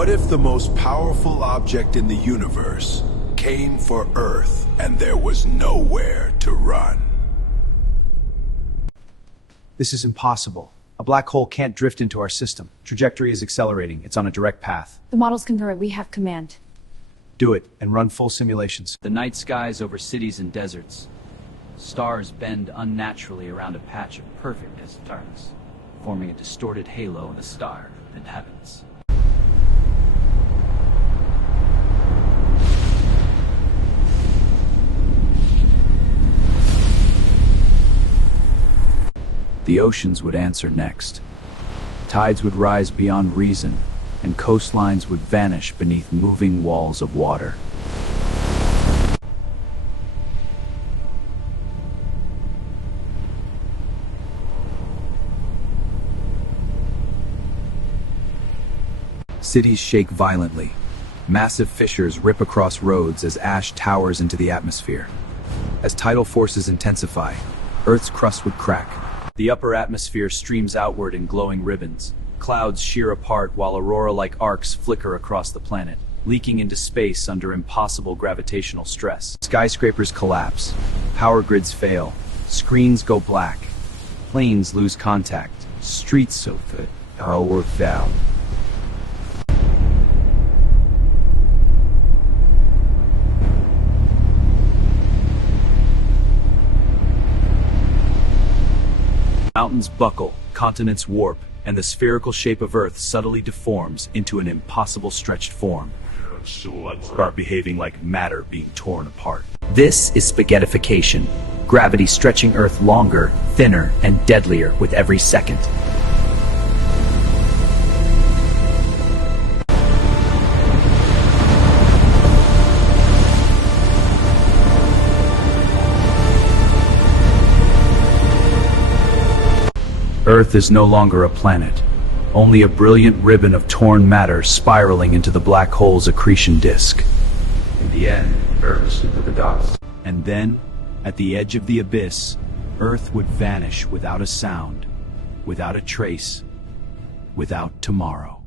What if the most powerful object in the universe came for Earth and there was nowhere to run? This is impossible. A black hole can't drift into our system. Trajectory is accelerating. It's on a direct path. The models confirm it. We have command. Do it and run full simulations. The night skies over cities and deserts. Stars bend unnaturally around a patch of perfect darkness, forming a distorted halo in the star-lit heavens. The oceans would answer next. Tides would rise beyond reason, and coastlines would vanish beneath moving walls of water. Cities shake violently. Massive fissures rip across roads as ash towers into the atmosphere. As tidal forces intensify, Earth's crust would crack. The upper atmosphere streams outward in glowing ribbons. Clouds shear apart while aurora-like arcs flicker across the planet, leaking into space under impossible gravitational stress. Skyscrapers collapse. Power grids fail. Screens go black. Planes lose contact. Streets so thick, power down. Mountains buckle, continents warp, and the spherical shape of Earth subtly deforms into an impossible stretched form. Start behaving like matter being torn apart. This is spaghettification. Gravity stretching Earth longer, thinner, and deadlier with every second. Earth is no longer a planet, only a brilliant ribbon of torn matter spiraling into the black hole's accretion disk. In the end, Earth stood to the dust. And then, at the edge of the abyss, Earth would vanish without a sound, without a trace, without tomorrow.